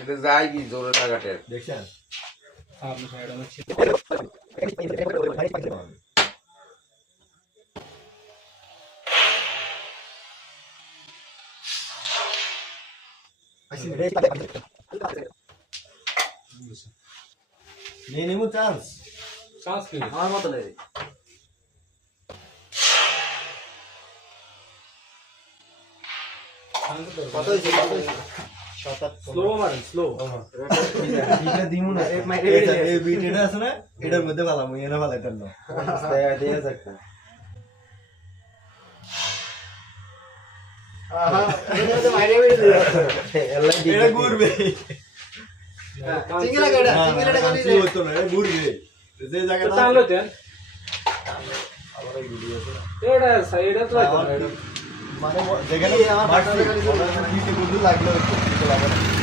এটা যাই কি জোরে লাগাতে দেখছেন আপনি সাইডে হচ্ছে নিয়ে নিমু চান্স চান্স কি আমার মতো লাগে কত হইছে স্লো মারেন স্লো এটা দিমু না এই বিটটা আছে না এটার মধ্যে ফালামু এনে ফালাইতাম না দেয়া যাক এটা তো মাইরে বেরিয়ে এটা ঘুরবে সিঙ্গেল এটা খালি কি হতো না এটা ঘুরবে যে জায়গাটা টানলো দেন আবার এই ভিডিও আছে এটা সাইডে তো মানে যেখানে আমার বাড়ছে দিতে বন্ধু লাগলো একটু লাগে না